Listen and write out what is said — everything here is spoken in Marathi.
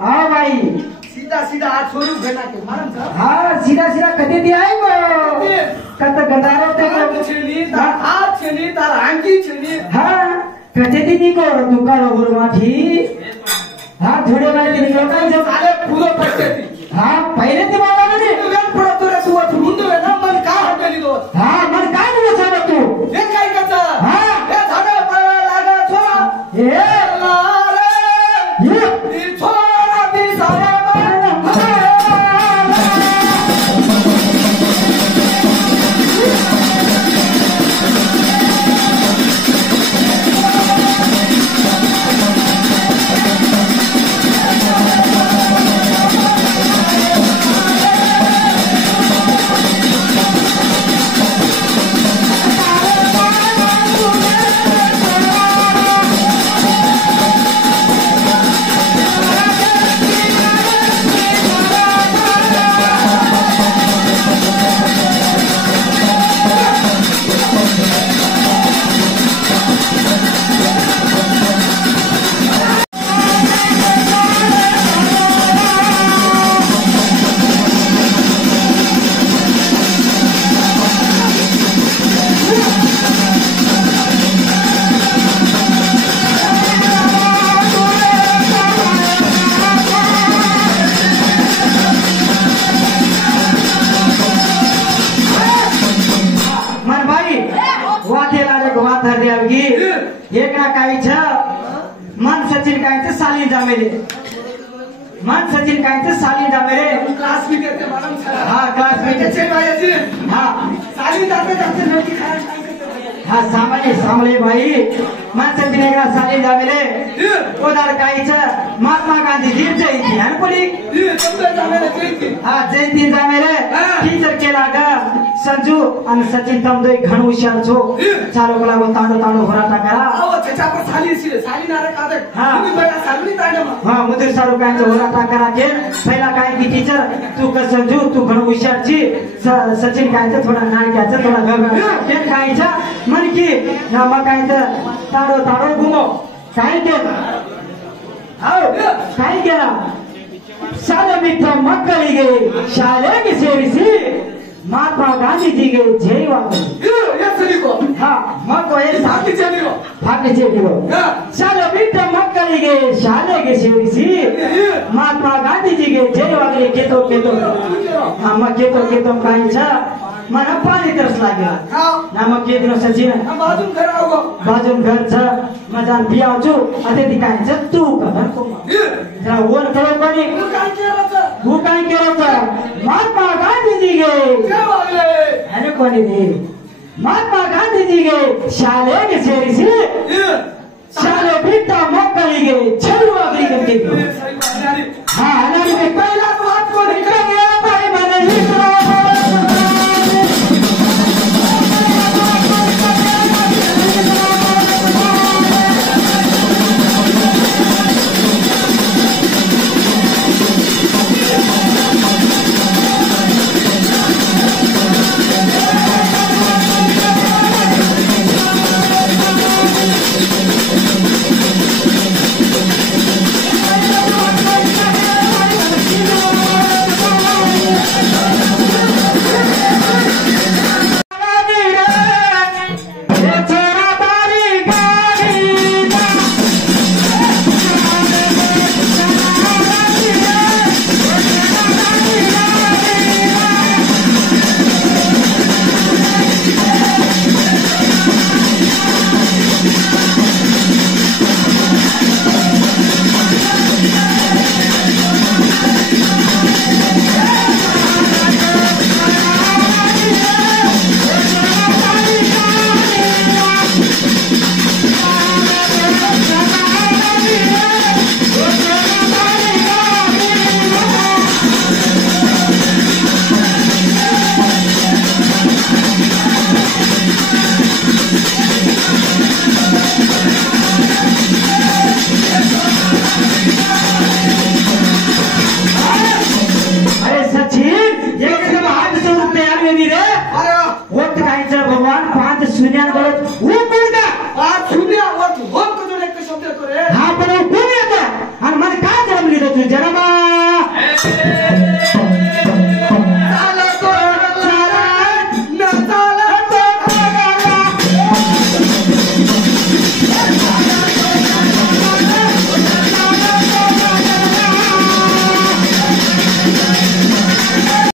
हाँ भाई सीधा सीधा हाथ छोड़ू घना के मालूम था। हाँ सीधा सीधा कदे दिया है वो कत गंदारो ते हाथ छेनी तार हाथ छेनी तार आंगी छेनी। हाँ कदे दी नहीं को दुकान और माठी हाँ थोड़े बार दिन निकलता जब साले पूरा फटके थी। हाँ पहले तो बाबा ने वेल पड़ा तो रे तू मुंडो है ना मन का हटेली दो। हाँ मन काय नहीं बचा तू ये काय करता हाँ ये धागा पड़ा लागा छोरा ये लारे ये छोरा दी सारा एक ना काही छ मन सचिन कायचं साली जामेले मन सचिन कायचं साली जामेले क्लास भी करते मालूम छ। हाँ क्लास में अच्छे भाई जी हाँ साली जाते जाते नदी खाए हाँ सामने सामने भाई मन सचिन एक ना साली जामेले उधर काही छ महात्मा गांधी जी जयंती है ना पुरी हाँ जयंती जामेले टीचर केला ग संजू आणि सचिन तम दोई घण हुशार छो चालो कला वो तांडो तांडो होराटा करा आओ चचा पर साली नारे कादे तुम्ही बेटा साली तांडो हां मुदीर सारू काय होराटा करा के पहिला काय की टीचर तू का संजू तू घण हुशार छी सचिन काय थोडा नाय काय थोडा गग के काय छ मन की ना म काय तांडो तांडो घुमो काय के आओ काय केला शाले मित्र मಕ್ಕಳಿಗೆ ಶಾಲೆಗೆ ಸೇರಿಸಿ महात्मा गांधी जी के जय वाले हाँ मको ये साथी चलियो भाग्य चलियो शाले मित्र मಕ್ಕಳಿಗೆ ಶಾಲೆಗೆ ಸೇರಿಸಿ महात्मा गांधी जी के जय वाले केतो हाँ म केतो काही छ मन पानी तरस लाग्यो ना म के दिन सचिन बाजुम घर छ म जान बियाउँछु अत्यति काही छ तू घरको जरा वन करो पनि वो काही केरो छ महात्मा गांधी जी के हैने कोनी रे महात्मा गांधी जी के ಶಾಲೆಗೆ ಸೇರಿಸಿ ಶಾಲೆ ಬಿಟ್ಟ ಮಕ್ಕಳಿಗೆ ಚೆಲುವ ಬೀಗಕ್ಕೆ